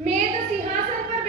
मैं तो सिंहासन पर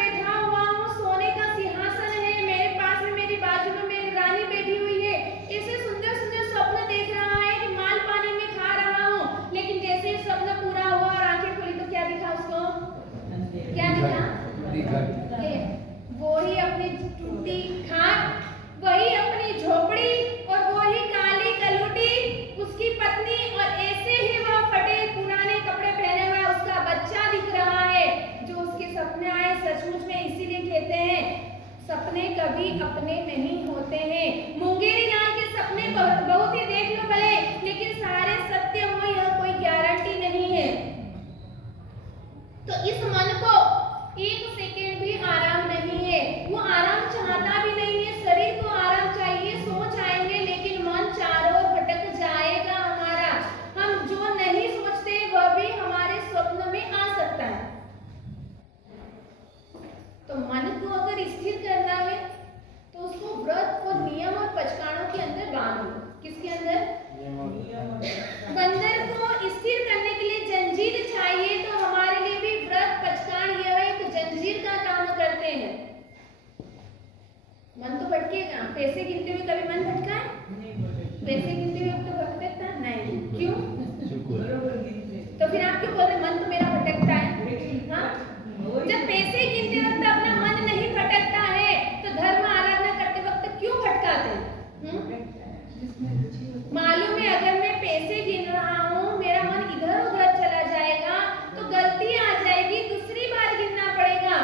मालूम है अगर मैं पैसे गिन रहा हूँ मेरा मन इधर उधर चला जाएगा तो गलती आ जाएगी, दूसरी बार गिनना पड़ेगा।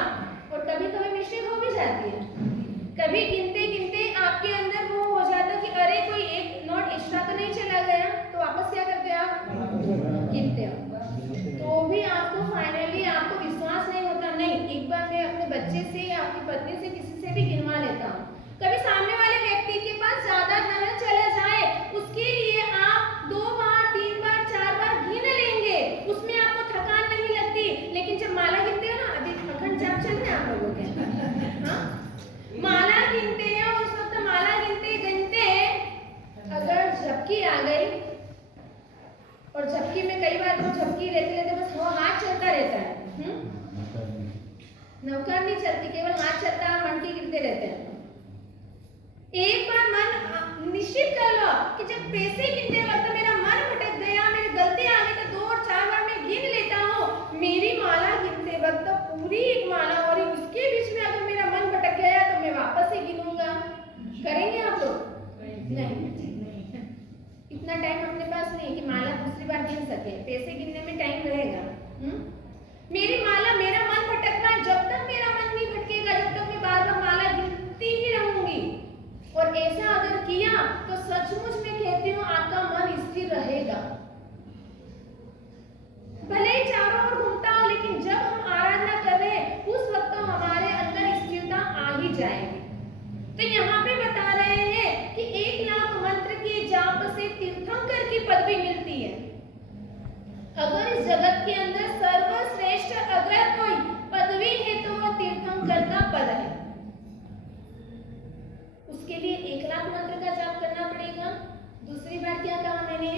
और कभी कभी मिस्टेक हो भी जाती है, कभी गिनते गिनते आपके अंदर वो हो जाता कि अरे कोई एक नोट एक्स्ट्रा तो नहीं चला गया, तो वापस क्या करते हैं आप, गिनते हो। तो भी आपको फाइनली आपको विश्वास नहीं होता, नहीं एक बार मैं अपने बच्चे से या आपकी पत्नी से किसी से भी गिनवा लेता हूँ। कभी सामने वाले व्यक्ति के पास ज्यादा धन चला जाए उसके लिए आप 2 बार 3 बार 4 बार गिन लेंगे, उसमें आपको थकान नहीं लगती। लेकिन जब माला गिनते हो ना, अभी अखंड जाप चल रहे हैं आप लोगों के, हाँ माला गिनते हैं और उस वक्त माला गिनते गिनते अगर झपकी आ गई, और झपकी में कई बार तो झपकी लेते लेते बस वो हाथ चलता रहता है, नौकार नहीं चलती, केवल हाथ चलता है, मणकी गिरते रहते हैं। एक बार मन निश्चित कर लो कि जब पैसे गिनते वक्त मेरा मन भटक गया, मेरी गलती आ गई तो 2 और 4 बार मैं गिन लेता हूँ। मेरी माला गिनते वक्त पूरी एक माला और उसके बीच में अगर मेरा मन भटक गया तो मैं वापस से गिनूंगा। करेंगे आप लोग? नहीं, इतना टाइम अपने पास नहीं कि माला दूसरी बार गिन सके, पैसे गिनने में टाइम रहेगा। मेरी माला, मेरा मन भटक रहा है, जब तक मेरा मन नहीं भटकेगा जब तक मैं बार बार माला गिनती ही रहूंगी। और ऐसा अगर किया तो सचमुच मैं कहती हूँ आपका मन स्थिर रहेगा। भले ही चारों ओर घूमता हो, लेकिन जब हम आराधना कर रहे हैं उस वक्त तो हमारे अंदर स्थिरता आ ही जाएगी। तो यहाँ पे बता रहे हैं कि 1 लाख मंत्र के जाप से तीर्थंकर की पदवी मिलती है। अगर इस जगत के अंदर सर्वश्रेष्ठ अगर कोई पदवी है तो वो तीर्थंकर का पद है। उसके लिए 1 लाख मंत्र का जाप करना पड़ेगा। दूसरी बार क्या कहा मैंने,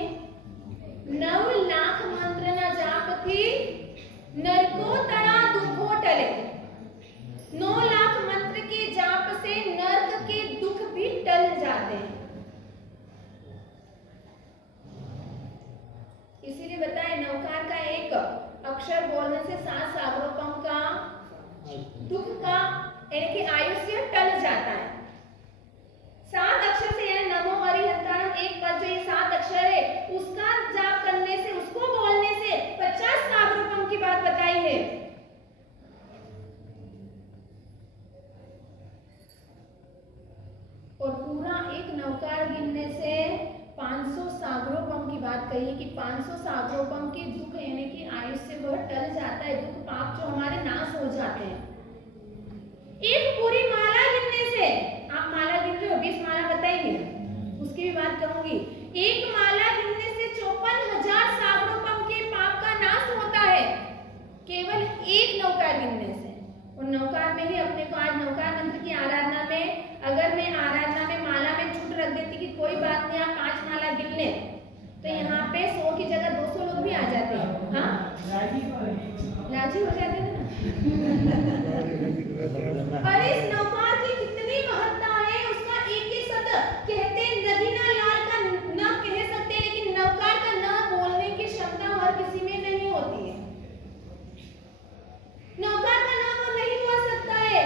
9 लाख मंत्र ना जाप थी नरको तड़ा दुखो टले। 9 लाख मंत्र के जाप से नर्क के दुख भी टल जाते हैं। इसीलिए बताए नौकार का एक अक्षर बोलने से 7 सागरों का दुख का यानी कि आयुष्य टल जाता है। 7 अक्षर से यानी नमो हरिहंताणम, एक पद जो ये 7 अक्षर है उसका जाप करने से, उसको बोलने से 50 सागरों की बात बताई है। और पूरा एक नौकार गिनने से 500 सागरोपम की बात कही कि 500 सागरोपम के दुख यानी कि आयुष्य वह टल जाता है, दुख पाप जो हमारे नाश हो जाते हैं। एक पूरी माला गिनने से, आप माला गिन रहे हो, 20 माला बताइए, उसकी भी बात करूंगी। एक माला गिनने से 54,000 सागरोपम के पाप का नाश होता है, केवल एक नौकार गिनने से। और नौकार में ही अपने को आज नौकार मंत्र की आराधना में, अगर मैं आराधना में माला में छूट रख देती कि कोई बात नहीं आप 5 माला गिन ले, तो यहाँ पे 100 की जगह 200 लोग भी आ जाते हैं। हाँ राजी हो जाते हैं ना। और इस नौकार की कितनी महत्ता है, उसका एक ही शब्द कहते नगीना लाल का न कह सकते, लेकिन नौकार का न बोलने की क्षमता हर किसी में नहीं होती है। नौकार का नाम वो नहीं बोल सकता है।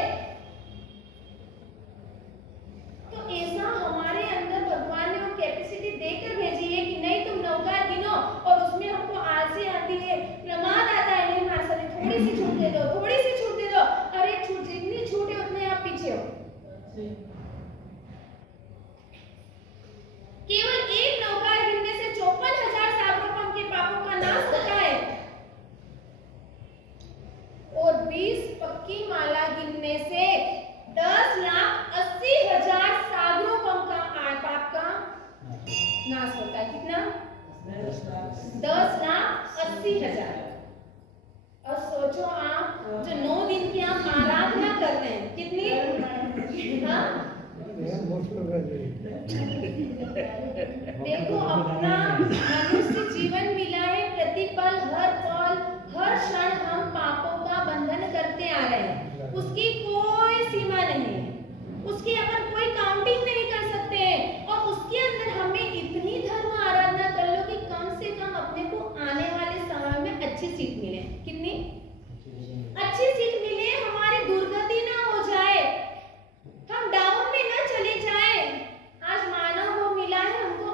तो ऐसा हमारे अंदर भगवान ने वो कैपेसिटी देकर भेजी है कि नहीं तुम नौकार गिनो, और उसमें हमको आलसी आती है, प्रमाद आता है, नहीं मार सकते, थोड़ी सी छूट दे दो, थोड़ी सी छूट दे दो, अरे छूट जितनी छूट है उतने आप पीछे हो। केवल एक नौकार गिनने से 54,000 सागरोपम के पापों का नाश होता है। और 20 पक्की माला गिनने से 10,80,000 सागरोपम का पाप का नाश होता है। कितना? 10,80,000। और सोचो आप जो 9 दिन की आप आराधना कर रहे हैं, कितनी? हाँ देखो अपना मनुष्य जीवन मिला है, प्रतिपल हर पल हर क्षण हम पापों का बंधन करते आ रहे हैं, उसकी कोई सीमा नहीं है, उसकी अपन कोई काउंटिंग नहीं कर सकते हैं। और उसके अंदर हमें इतनी धर्म आराधना कर लो कि कम से कम अपने को आने वाले समय में अच्छी सीट मिले। कितनी अच्छी सीट मिले, हमारी दुर्गति ना हो जाए, हम डाउन में ना चले जाए। आज मानव वो मिला है, हमको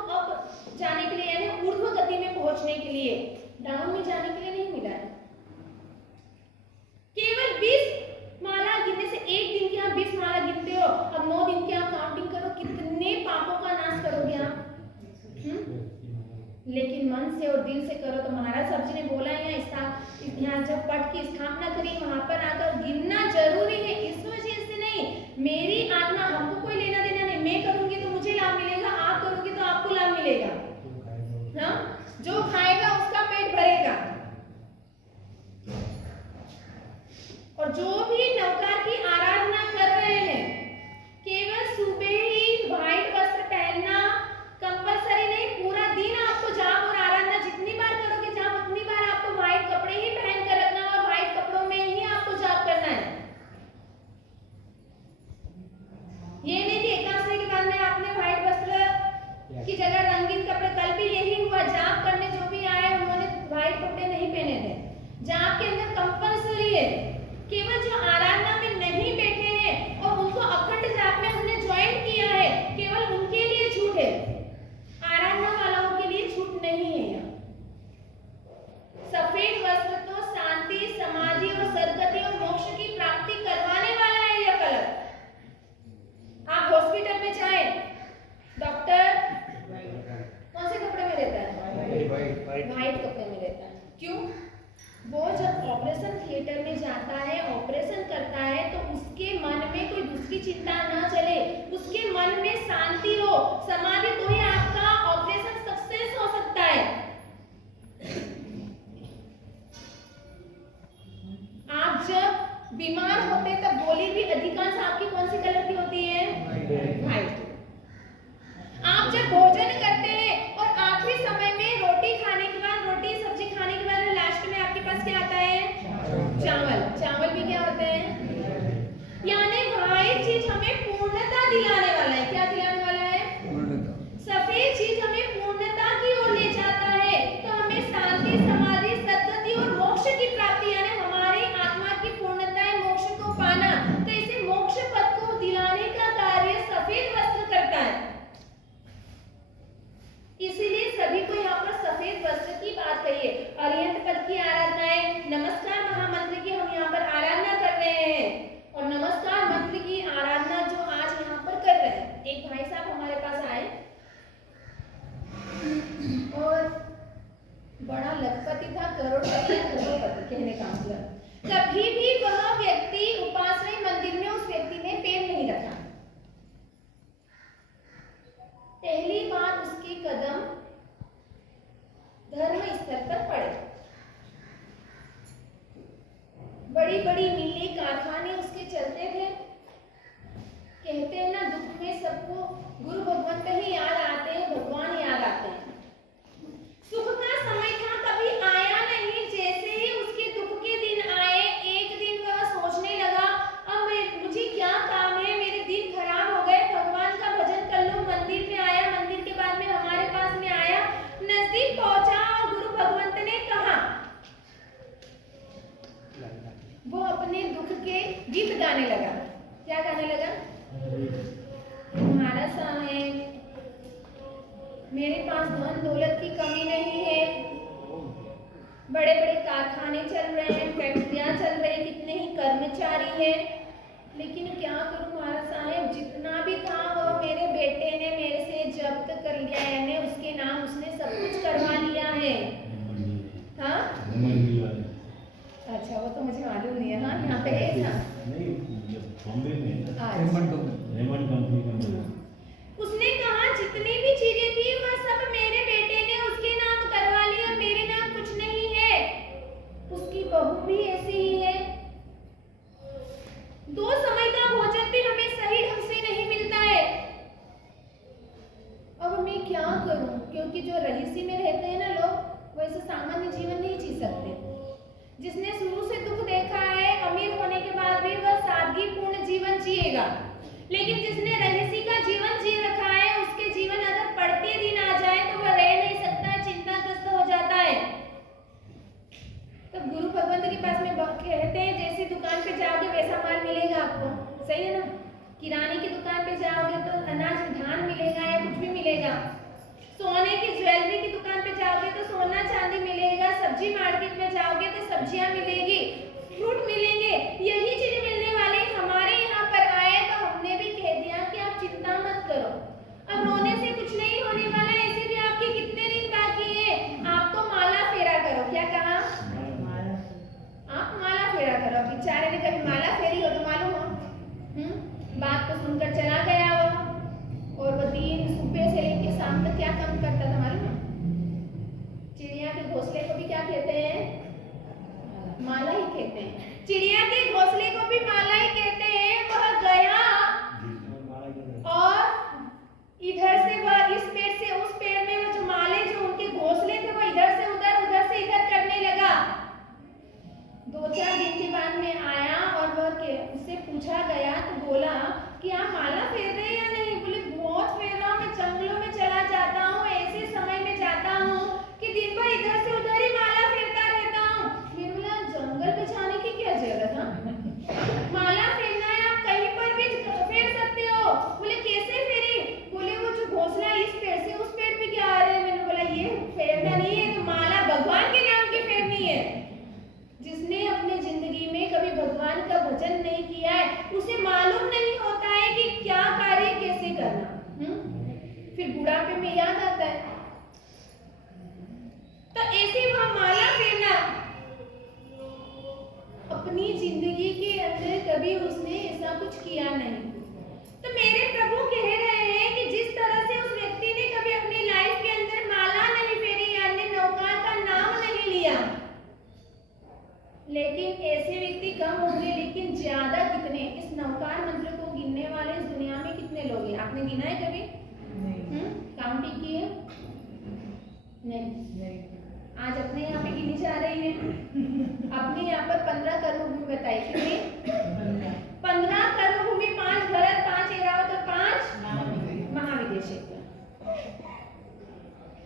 लिए, डाउन में जाने के लिए नहीं मिला है। केवल 20 माला गिनने से, एक दिन की आप 20 माला गिनते हो, अब 9 दिन की आप काउंटिंग करो, कितने पापों का नाश करोगे आप। लेकिन मन से और दिल से करो। तो महाराज साहब जी ने बोला यहाँ जब पट की स्थापना करी, वहां पर आकर गिनना जरूरी है। इस वजह से नहीं, मेरी आत्मा, हमको कोई लेना देना नहीं, मैं करूंगी तो मुझे लाभ मिलेगा, आप करोगे तो आपको लाभ मिलेगा। हाँ, जो खाएगा उसका पेट भरेगा। और जो भी नवकार की आराधना कर रहे हैं, केवल सुबह ही व्हाइट वस्त्र पहनना कंपलसरी नहीं, पूरा दिन आपको जाप और आराधना जितनी बार करोगे जाप, उतनी बार आपको व्हाइट कपड़े ही पहन कर रखना और व्हाइट कपड़ों में ही आपको जाप करना है। ये नहीं कि एकादशी के बाद में आपने व्हाइट वस्त्र की जगह रंगीन कपड़े, कल भी यही हुआ, जाप करने जो भी आए उन्होंने व्हाइट कपड़े नहीं पहने थे। जाप के अंदर कंपलसरी है, केवल जो आराधना में नहीं बैठे हैं और उनको अखंड जाप में हमने ज्वाइन किया है, केवल उनके लिए छूट है, आराधना वालों के लिए छूट नहीं है। यहाँ सफेद वस्त्र तो शांति, समाधि और सद्गति और मोक्ष की प्राप्ति करवाने वाला है यह कलर। आप हॉस्पिटल में जाए, डॉक्टर कौन से कपड़े में रहता है? व्हाइट कपड़े में रहता है। क्यों? वो जब ऑपरेशन थिएटर में जाता है, ऑपरेशन करता है, तो उसके मन में कोई दूसरी चिंता ना चले, उसके मन में शांति हो, समाधि, तो ही आपका ऑपरेशन सक्सेस हो सकता है। आप जब बीमार होते तब गोली भी अधिकांश आपकी कौन सी कलर की होती है? व्हाइट। आप जब भोजन करते हैं और आखिरी समय में रोटी खाने के बाद, रोटी सब्जी खाने के बाद लास्ट में आपके पास क्या आता है? चावल। चावल भी क्या होते हैं? यानी व्हाइट चीज हमें पूर्णता दिलाने वाला है। क्या दिलाने वाला है? सफेद चीज हमें पूर्णता की ओर ले जाता है, तो हमें शांति, समाधि, सद्गति और मोक्ष की प्राप्ति, यानी हमारी आत्मा की पूर्णता है मोक्ष को पाना। तो इसे मोक्ष पद को दिलाने का कार्य सफेद वस्त्र करता है। इसीलिए सभी को यहाँ पर सफेद वस्त्र की बात कही है। अरिहंत पद की आराधनाएं, नमस्कार महामंत्र की हम यहाँ पर आराधना कर रहे हैं, और नमस्कार मंत्र की आराधना जो आज यहाँ पर कर रहे हैं। एक भाई साहब हमारे पास आए और बड़ा लखपति था, करोड़पति या करोड़पति कहने का मतलब, कभी भी वह व्यक्ति उपासना मंदिर में उस व्यक्ति ने पैर नहीं रखा। पहली बार उसके कदम धर्म स्तर पर पड़े। बड़ी बड़ी मिलें, कारखाने उसके चलते थे। कहते हैं ना, दुख में सबको गुरु भगवंत ही याद आते हैं, भगवान याद आते हैं। सुख का समय था, कभी आया नहीं। जैसे ही उसके दुख के दिन आए, एक दिन वह सोचने लगा, अब मुझे क्या काम है, मेरे दिन खराब हो गए, भगवान का भजन कर लूं। मंदिर में आया, मंदिर के बाद में हमारे पास में आया, नजदीक पहुंचा और गुरु भगवंत ने कहा, वो अपने दुख के गीत गाने लगा। क्या गाने लगा? महाराज साहब, मेरे पास धन दौलत की कमी नहीं है, बड़े बड़े कारखाने चल रहे हैं, फैक्ट्रियां चल रही, कितने ही कर्मचारी हैं, लेकिन क्या करूं महाराज साहब, जितना भी था वो मेरे बेटे ने मेरे से जब्त कर लिया है, मैं उसके नाम उसने सब कुछ करवा लिया है। हाँ, अच्छा, वो तो मुझे मालूम नहीं है। हाँ, यहाँ पे है ना, बॉम्बे में रेमंड कंपनी का। उसने कहा जितनी भी चीजें थी वह सब मेरे बेटे ने उसके नाम करवा ली और मेरे नाम कुछ नहीं है। उसकी बहू भी ऐसी ही है। 2 समय का भोजन भी हमें सही ढंग से नहीं मिलता है। अब मैं क्या करूं? क्योंकि जो रईसी में रहते हैं ना लोग, वैसे सामान्य जीवन नहीं जी सकते। जिसने शुरू से दुख देखा है, अमीर होने के बाद भी वह सादगीपूर्ण जीवन जिएगा। लेकिन जिसने रईसी का जीवन जी रखा है, उसके जीवन अगर पड़ते दिन आ जाए तो वह रह नहीं सकता है, चिंताग्रस्त हो जाता है। तो गुरु भगवंत के पास में कहते हैं, जैसी दुकान पे जाओगे वैसा माल मिलेगा आपको। सही है ना? किराने की दुकान पे जाओगे तो अनाज, धान मिलेगा या कुछ भी मिलेगा। सोने की ज्वेलरी की दुकान पे जाओगे तो सोना चांदी मिलेगा। सब्जी मार्केट में जाओगे तो सब्जियां मिलेगी, फ्रूट मिलेंगे, यही चीज मिलने वाले हमारे यहाँ पर आए तो हमने भी कह दिया कि आप चिंता मत करो, अब रोने से कुछ नहीं होने वाला है, ऐसे भी आपके कितने दिन बाकी है, आप तो माला फेरा करो। क्या कहा? आप माला फेरा करो। बेचारे ने कभी माला फेरी हो तो मालूम हो? बात को सुनकर चला गया वो, और वो दिन सुबह से लेकर शाम तक क्या काम करता था मालूम है? चिड़िया के घोंसले को भी क्या कहते हैं? माला ही कहते हैं। चिड़िया के घोंसले को भी माला ही कहते हैं। वह गया और इधर से वह इस पेड़ से उस पेड़ में, वो जो माले जो उनके घोंसले थे वो इधर से उधर से इधर करने लगा। 2-4 दिन के बाद में आया और वह उससे पूछा गया तो बोला कि आप माला फेर रहे हैं या नहीं? बोले बहुत फेर रहा हूँ, मैं जंगलों में चला जाता हूँ, ऐसे समय में जाता हूँ कि दिन भर इधर से उधर ही माला फेरता रहता हूँ। फिर बोला जंगल में जाने की क्या जरूरत है, माला फेरना है आप कहीं पर भी फेर सकते हो। बोले कैसे फेरी? बोले वो जो घोंसला इस पेड़ से उस पेड़ पे क्या आ रहे हैं। मैंने बोला ये फेरना नहीं है, तो माला भगवान के नाम की फेरनी है। जिसने अपने जिंदगी में कभी भगवान का भजन नहीं किया है उसे मालूम नहीं होता है कि क्या कार्य कैसे करना। फिर बुढ़ापे में याद आता है। तो ऐसे वह माला फेरना अपनी जिंदगी के अंदर कभी उसने ऐसा कुछ किया नहीं। तो मेरे प्रभु कह रहे हैं कि जिस तरह से उस व्यक्ति ने कभी अपनी लाइफ के अंदर माला नहीं फेरी, यानी नौकार का नाम नहीं लिया, लेकिन ऐसे व्यक्ति कम होंगे, लेकिन ज्यादा कितने? इस नवकार मंत्र को गिनने वाले इस दुनिया में कितने लोग हैं? आपने गिना है कभी? काउंटिंग की है? नहीं। आज अपने यहाँ पे गिनी जा रही है। अपने यहाँ पर 15 कर्मभूमि बताई, कितनी? 15 कर्मभूमि, 5 भरत, 5 ऐरावत और 5 महाविदेश क्षेत्र।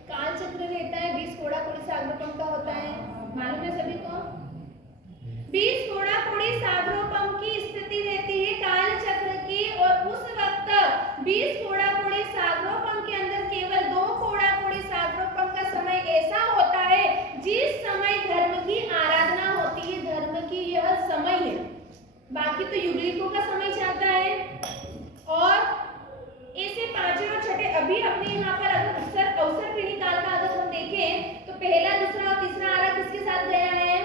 काल चक्र रहता है, 20 कोड़ा कोड़ी सागरोपम का होता है, मालूम है सभी को? 20 कोड़ा कोड़ी सागरोपम की स्थिति रहती है काल चक्र की, और उस वक्त 20 कोड़ा कोड़ी सागरोपम के अंदर केवल 2 कोड़ा कोड़ी सागरोपम का समय ऐसा होता है जिस समय धर्म की आराधना होती है, धर्म की यह समय है। बाकी तो युगलिकों का समय जाता है। और ऐसे 5वें और 6ठे अभी अपने यहाँ पर अगर अवसर पीढ़ी काल का अगर हम देखें तो पहला, दूसरा और तीसरा आरा किसके साथ गया है?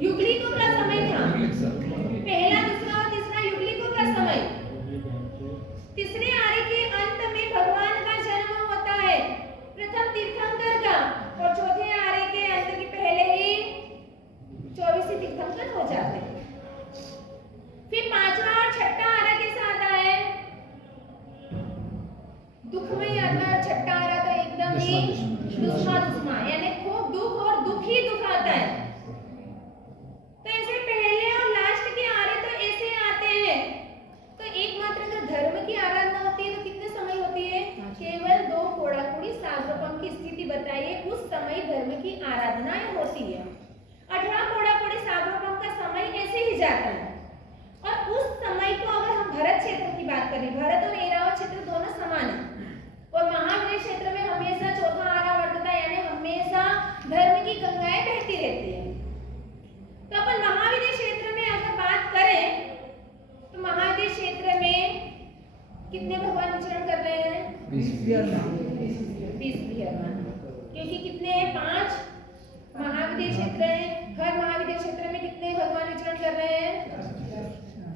युगलिकों का समय था। पहला, दूसरा और तीसरा युगलिकों का समय। तीसरे आरे के अंत में भगवान का जन्म होता है, प्रथम तीर्थंकर का, और चौथे आरे के अंत के पहले ही 24 तीर्थंकर हो जाते हैं। फिर 5वां और 6ठा आरा के साथ आए दुखमय आरा, 6ठा आरा तो एकदम ही दुष्मा, यानी खूब दुख और दुख ही दुख आता है। तो ऐसे पहले और लास्ट के आरे तो ऐसे आते हैं। तो एकमात्र अगर धर्म की आराधना होती है तो कितने समय होती है? केवल 2 कोड़ा कोड़ी सागरोपम की स्थिति बताइए, उस समय धर्म की आराधना होती है। 18 कोड़ा कोड़ी सागरोपम का समय ऐसे ही जाता है। और उस समय को अगर हम भरत क्षेत्र की बात करें, भरत और ऐरावत क्षेत्र दोनों समान है, और महाविदेश क्षेत्र में हमेशा चौथा आरा वर्तता है, यानी हमेशा धर्म की गंगाएं बहती रहती है। तो अपन महाविदेश क्षेत्र में अगर बात करें तो महाविदेश क्षेत्र में कितने भगवान विचरण कर रहे हैं? 20 भगवान, क्योंकि कितने हैं? 5 महाविदेश क्षेत्र है। हर महाविदेश क्षेत्र में कितने भगवान विचरण कर रहे हैं?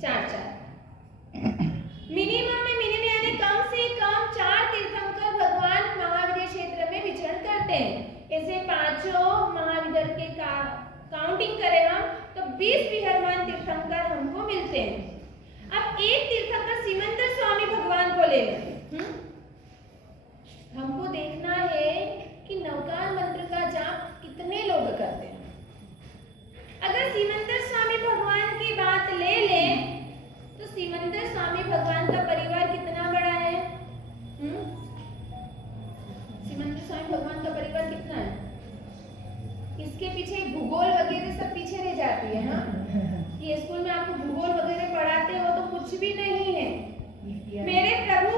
4-4। मिनिमम यानी कम से कम 4 तीर्थंकर भगवान महाविदेश क्षेत्र में विचरण करते हैं। ऐसे 5 महाविदर के काउंटिंग करें हम तो 20 विहरमान तीर्थंकर हमको मिलते हैं। अब एक तीर्थंकर सिमंदर स्वामी भगवान को ले लें। हमको देखना है कि नवकार मंत्र का जाप कितने लोग करते हैं। अगर सिमंदर स्वामी भगवान की बात ले लें तो सिमंदर स्वामी भगवान का परिवार कितना बड़ा है? सिमंदर स्वामी भगवान का परिवार कितना है? इसके पीछे भूगोल वगैरह सब पीछे रह जाती है। हाँ, ये स्कूल में आपको भूगोल वगैरह पढ़ाते हो तो कुछ भी नहीं है। मेरे प्रभु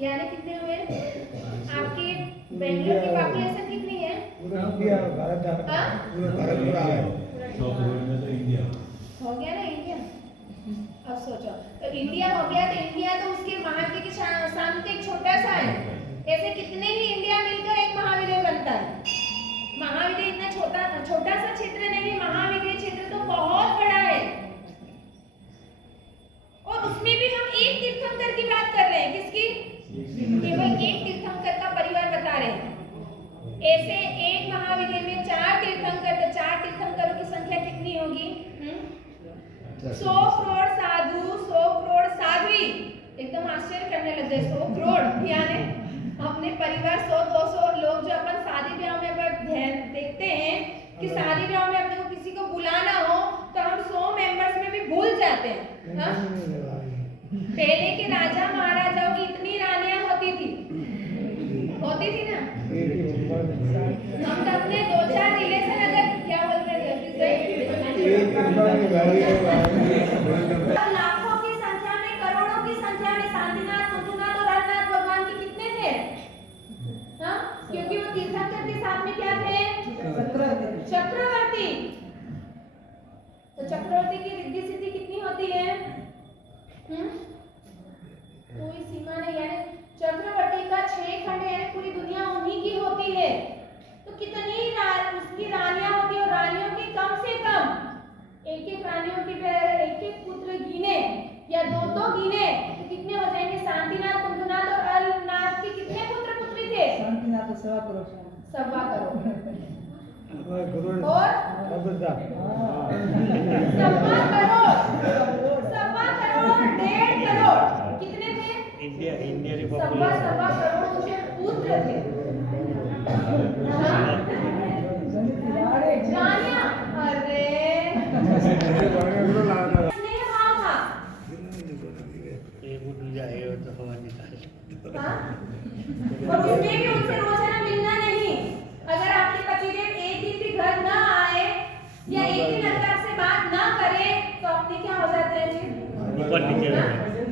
यानी कितने हुए? आपकी बेंगलोर की पॉपुलेशन कितनी है? पूरा इंडिया भारत हाँ? पूरा भारत पूरा है 100 करोड़ में तो इंडिया हो गया ना इंडिया। अब सोचो, तो इंडिया हो गया, तो इंडिया तो उसके महाद्वीप के सामने एक छोटा सा है। ऐसे कितने ही इंडिया मिलकर एक महाविद्यालय बनता है। महाविद्यालय इतना छोटा सा क्षेत्र नहीं, महाविद्यालय क्षेत्र तो बहुत बड़ा है। और उसमें भी हम एक तीर्थंकर की बात कर रहे हैं। किसकी? केवल एक तीर्थंकर का परिवार बता रहे हैं। ऐसे एक महाविद्यालय में 4 तीर्थंकर, तो 4 तीर्थंकरों की संख्या कितनी होगी? 100 करोड़ साधु, 100 करोड़ साध्वी। एकदम आश्चर्य करने लग गए। 100 करोड़ यानी अपने परिवार 100-200 लोग जो अपन शादी ब्याह में ध्यान देखते हैं कि शादी ब्याह में अपने को किसी को बुलाना हो तो हम 100 मेंबर्स में भी भूल जाते हैं। हाँ? पहले के राजा महाराजाओं की इतनी रानियां होती थी ना। हम तो अपने 2-4 रिलेशन अगर क्या बोल रहे लाखों की संख्या में, करोड़ों की संख्या में शांतिनाथ, मधुनाथ और हरनाथ भगवान के कितने थे? हाँ? क्योंकि वो तीर्थंकर के साथ में क्या थे? चक्रवर्ती। तो चक्रवर्ती की रिद्धि सिद्धि कितनी होती है? कोई सीमा नहीं। यानी चक्रवर्ती का 6 खंड यानी पूरी दुनिया उन्हीं की होती है। तो कितनी उसकी रानियां होती है, और रानियों की कम से कम एक रानियों की एक पुत्र गिने या 2 गिने तो कितने हो जाएंगे? शांतिनाथ, कुंदनाथ और अलनाथ के कितने पुत्र पुत्री थे? शांतिनाथ 1.25 करोड़। 1.25 करोड़। करोड़ और 1.25 करोड़, 1.5 करोड़ कितने थे? इंडिया की 1.25 करोड़ उनके पुत्र थे। रानियां, अरे स्नेह भाव था। हाँ? और उसमें भी उनसे रोजाना मिलना नहीं। अगर आपके पतिदेव एक दिन भी घर ना आए या एक दिन अगर आपसे बात ना करे तो अपने क्या हो जाते हैं जी?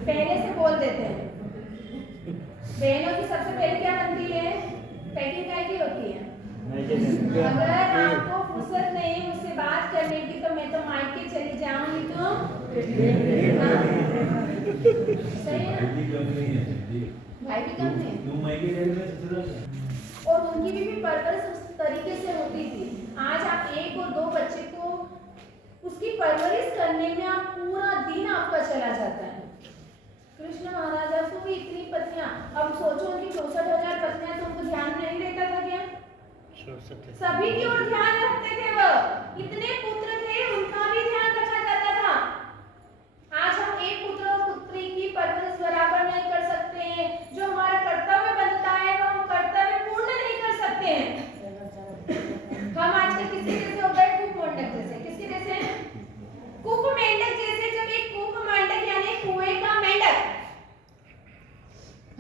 पहले से बोल देते हैं। बहनों की सबसे पहले क्या बनती है? पैकिंग काय की होती है? अगर आपको फुर्सत नहीं मुझसे बात करने की तो मैं तो मायके चली जाऊंगी। तो सही है ना? भाई भी कम है और उनकी भी परवरिश उस तरीके से होती थी। आज आप 1 और 2 बच्चे को उसकी परवरिश करने में आप पूरा दिन आपका चला जाता है। कृष्ण महाराजा को भी इतनी पत्नियां, अब सोचो उनकी 64,000 पत्नियां, तो उनको ध्यान नहीं रहता था क्या? सभी की ओर ध्यान रखते थे। वह इतने पुत्र थे, उनका भी ध्यान रखा जाता था। आज हम एक पुत्र और पुत्री की परवरिश बराबर नहीं कर सकते हैं। जो हमारा कर्तव्य बनता है वो हम कर्तव्य पूर्ण नहीं कर सकते हैं। हम आजकल किसके जैसे हो गए? कूप मेंढक जैसे। किसके जैसे? कूप मेंढक जैसे। जब एक कूप मेंढक यानी कुएं का मेंढक,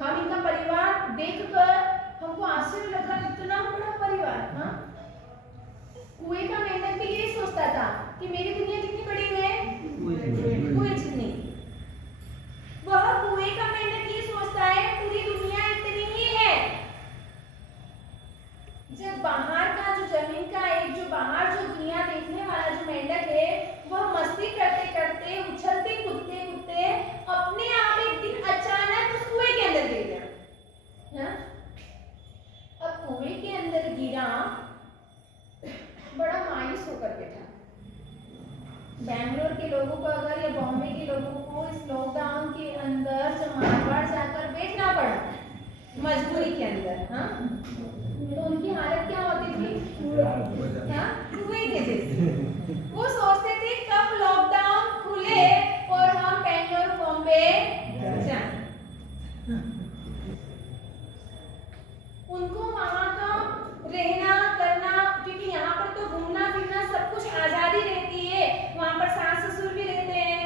हम इनका परिवार देखकर हमको आश्चर्य लग रहा, इतना बड़ा परिवार। हाँ? कुएं का मेंढक भी यही सोचता था कि मेरी दुनिया कितनी बड़ी है? कुएं जितनी। वह कुएं का मेंढक ये सोचता है पूरी दुनिया इतनी ही है। जब बाहर का जो जमीन का एक जो बाहर जो दुनिया देखने वाला जो मेंढक है वह मस्ती करते करते उछलते कूदते कूदते अपने आप एक दिन अचानक उस कुएं के अंदर गिर गया। अब कुएं के अंदर गिरा, बड़ा मायूस होकर बैठा। बैंगलोर के लोगों को अगर या बॉम्बे के लोगों को इस लॉकडाउन के अंदर जो मारवाड़ जाकर बैठना पड़ा मजबूरी के अंदर, हाँ, तो उनकी हालत क्या होती थी? कुएं के जैसे। वो सोचते थे कब लॉकडाउन खुले और हम बैंगलोर बॉम्बे जाएं। उनको वहां का रहना करना, क्योंकि यहाँ पर तो घूमना फिरना सब कुछ आजादी रहती है। वहां पर सास ससुर भी रहते हैं,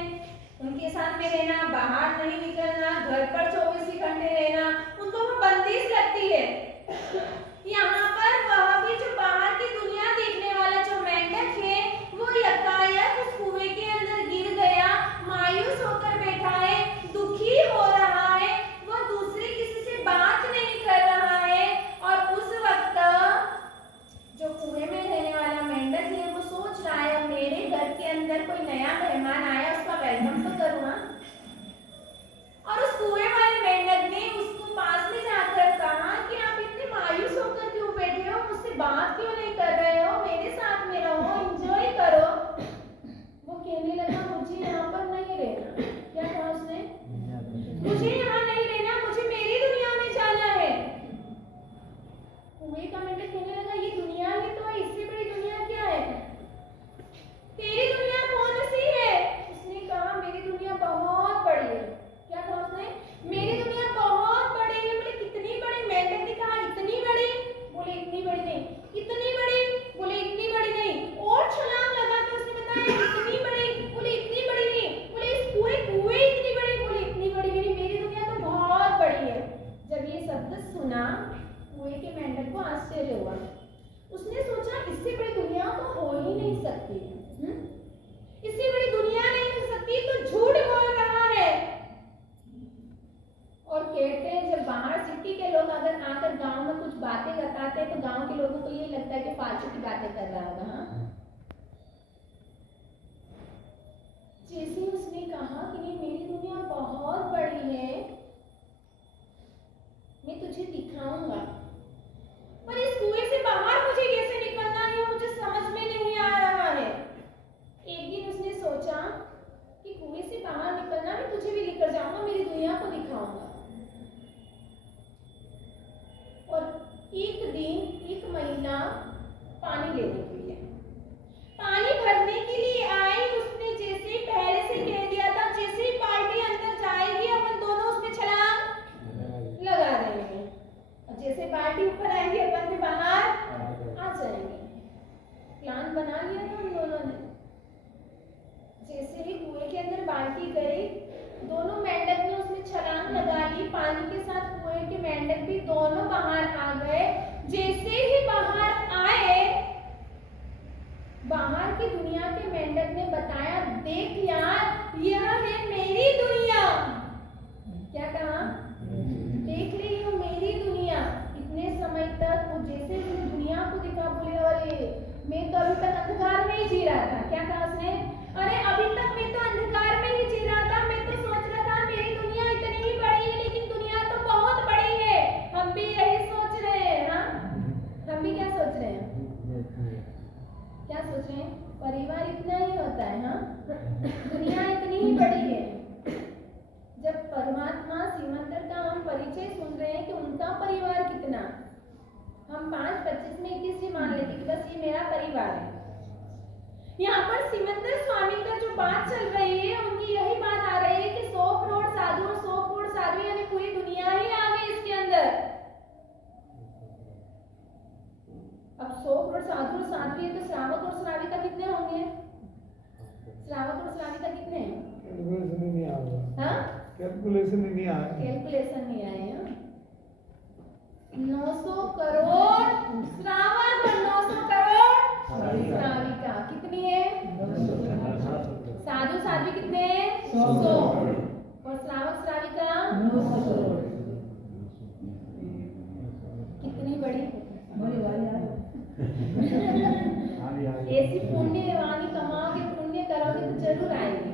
उनके साथ में रहना, बाहर नहीं निकलना, घर पर 24 घंटे रहना, उनको वो बंदिश लगती है। मुझे यहाँ नहीं रहना, मुझे मेरी दुनिया में जाना है। कुएं का मेंढक कहने लगा, ये दुनिया ही तो है, इससे बड़ी दुनिया क्या है? तेरी दुनिया कौन सी है? उसने कहा, मेरी दुनिया बहुत बड़ी है। क्या कहा उसने? मेरी दुनिया बहुत बड़ी है। बोले कितनी बड़ी? मेंढक ने कहा, इतनी बड़ी? बोले इतनी बड़ी नहीं। इतनी बड़ी? बोले इतनी बड़ी नहीं। और छलांग लगा के उसने बताया, इतनी बड़ी? बोले इतनी बड़ी नहीं। बोले इस पूरे कुएं इतनी बड़ी? बोले इतनी बड़ी भी नहीं, मेरी दुनिया तो बहुत बड़ी है। जब ये शब्द सुना, कुएं के मेंढक को आश्चर्य हुआ। उसने सोचा, इससे बड़ी दुनिया तो हो ही नहीं सकती। इससे बड़ी दुनिया नहीं हो सकती, तो झूठ बोल रहा है। और कहते हैं, जब बाहर सिटी के लोग अगर आकर गांव में कुछ बातें बताते हैं, तो गांव के लोगों को ये लगता है कि फालतू की बातें कर रहा होगा। हाँ, जैसे उसने कहा कि नहीं, मेरी दुनिया बहुत बड़ी है, मैं तुझे दिखाऊंगा, पर इस कुएं से बाहर मुझे कैसे निकलना है, मुझे समझ में नहीं आ रहा है। एक दिन उसने सोचा कि कुएं से बाहर निकलना, मैं तुझे भी लेकर जाऊंगा, मेरी दुनिया को दिखाऊंगा। और एक दिन एक महिला पानी लेने के लिए, पानी भरने के लिए आई। उसने जैसे ही पहले से कह दिया था, जैसे ही बाल्टी अंदर जाएगी, अपन दोनों उसमें छलांग लगा देंगे, और जैसे बाल्टी ऊपर आएगी, अपन भी बाहर आ जाएंगे। प्लान बना लिया था उन दोनों ने। जैसे ही कुएं के अंदर बाल्टी गई, दोनों मेंढक ने उसमें छलांग लगा ली, पानी के साथ कुएं के मेंढक भी दोनों बाहर आ गए। जैसे ही बाहर आए, बाहर की दुनिया के मेंढक ने बताया, देख यार, यह है मेरी दुनिया। क्या कहा? देख रही हो मेरी दुनिया। इतने समय तक वो जैसे उसने दुनिया को दिखा, बोले अरे मैं तो अभी तक अंधकार में ही जी रहा था। क्या कहा उसने? अरे अभी तक मैं तो अंधकार में ही जी रहा था, मैं तो सोच रहा था मेरी दुनिया इतनी ही बड़ी है, लेकिन दुनिया तो बहुत बड़ी है। हम भी यही सोच रहे हैं। हाँ, हम भी क्या सोच रहे हैं? क्या सोच रहे हैं? परिवार इतना ही होता है। हाँ, दुनिया इतनी ही बड़ी है। जब परमात्मा श्रीमंतर का हम परिचय सुन रहे हैं कि उनका परिवार कितना, हम 5-25 में इतनी मान लेते कि बस ये मेरा परिवार है। यहाँ पर सिमंदर स्वामी का जो बात चल रही है, उनकी यही बात आ रही है कि 100 करोड़ साधु और 100 करोड़ साध्वी, यानी पूरी दुनिया ही आ गई इसके अंदर। अब 100 करोड़ साधु और साध्वी है, तो श्रावक और श्राविका कितने होंगे? श्रावक और श्राविका कितने हैं? कैलकुलेशन ही नहीं आ रहा। हाँ, कैलकुलेशन ही नहीं आ रहा। कैलकुलेशन नहीं आए हैं। 900 करोड़ श्रावक और 900 करोड़ श्राविका। कितनी है? साधु साध्वी कितने हैं? 100। और श्रावक श्राविका कितनी बड़ी? ऐसी पुण्य वाणी कमाओगे, पुण्य करोगे तो जरूर आएगी।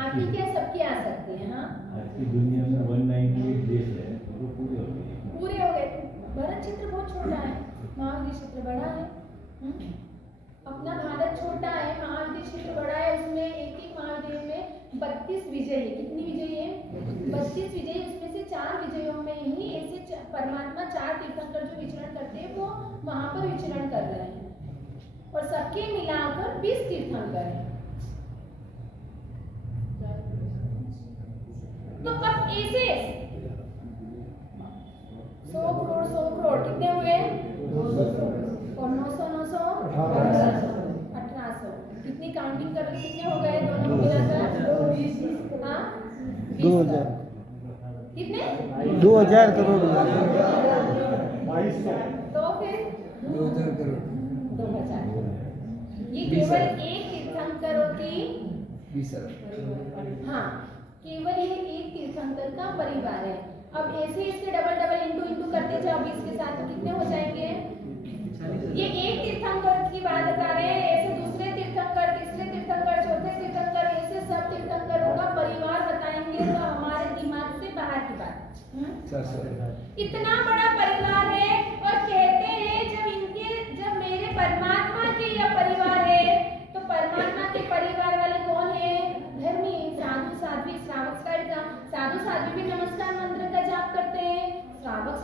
आप ही क्या, सबकी आ सकती है। हाँ, आज की दुनिया में 198 देश है, तो पूरे हो गए। पूरे हो गए। भारत क्षेत्र बहुत छोटा है, महाद्वीप क्षेत्र बड़ा है। अपना भारत छोटा है, महाद्वीप क्षेत्र बड़ा है। उसमें एक महाद्वीप में 32 विजय है। कितनी विजय है? 32 विजय। उसमें से 4 विजयों में ही ऐसे परमात्मा 4 तीर्थंकर जो विचरण करते हैं, वो वहां पर विचरण कर रहे हैं, और सबके मिलाकर 20 तीर्थंकर हैं। तो अब ऐसे 100 करोड़ कितने हुए? और 900 1800। कितनी काउंटिंग कर रहे, कितने हो गए दोनों को मिलाकर? हाँ, 2000। कितने? 2000 करोड़। 2200। तो फिर 2000 करोड़। 2000। ये केवल एक तीर्थंकरों की, 20। हाँ, केवल ये एक तीर्थंकर का परिवार है। अब ऐसे इसके डबल इंटू करते जाओ 20 के साथ, तो कितने हो जाएंगे? ये एक तीर्थंकर की बात बता रहे हैं, ऐसे दूसरे तीर्थंकर, तीसरे तीर्थंकर, चौथे तीर्थंकर, ऐसे सब तीर्थंकरों का परिवार बताएंगे तो हमारे दिमाग से बाहर की बात। इतना बड़ा परिवार है, और कहते हैं जब मेरे परमात्मा के यह परिवार है, तो परमात्मा के परिवार वाले कौन है? धर्मी, साधु साध्वी, श्रावक श्राविका। साधु अभी भी नमस्कार मंत्र का जाप करते हैं। श्रावक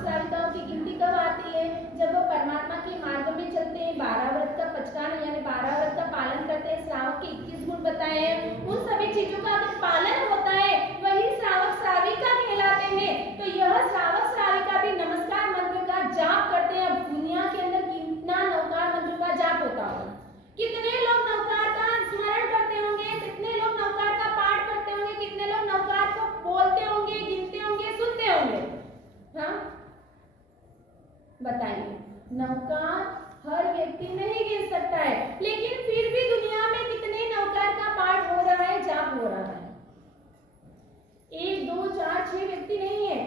श्राविकाओं की गिनती कब आती है? जब वो परमात्मा के मार्ग में चलते हैं, 12 व्रत का पचकान यानी 12 व्रत का पालन करते हैं। श्रावक के 21 गुण बताए हैं, उन सभी चीजों का अगर पालन होता है वही श्रावक श्राविका कहलाते हैं। तो यह श्रावक श्राविका भी नमस्कार मंत्र का जाप करते हैं। अब दुनिया के अंदर कितना नवकार मंत्र का जाप होता होगा, कितने लोग नवकार का स्मरण करते होंगे, कितने लोग नवकार का पाठ करते होंगे, कितने लोग नवकार को बोलते होंगे, गिनते होंगे, सुनते होंगे। हाँ बताइए, नवकार हर व्यक्ति नहीं गिन सकता है, लेकिन फिर भी दुनिया में कितने नवकार का पाठ हो रहा है, जाप हो रहा है। 1 2 4 6 व्यक्ति नहीं है।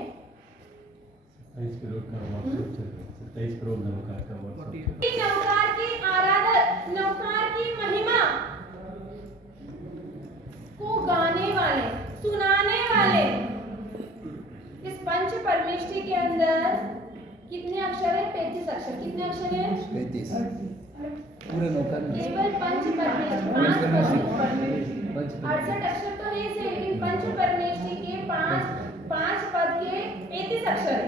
27 करोड़ का व्हाट्सएप चल रहा है, 27 करोड़ नवकार का व्हाट्सएप। नवकार की आराधना, नवकार की महिमा को गाने वाले, सुनाने वाले, इस पंच परमेष्ठी के अंदर कितने अक्षर है? 35 अक्षर। कितने अक्षर है? 35 पूरे नौकर में केवल पंच परमेष्ठी 5 68 अक्षर तो है से, लेकिन पंच परमेष्ठी के 5 पद के 35 अक्षर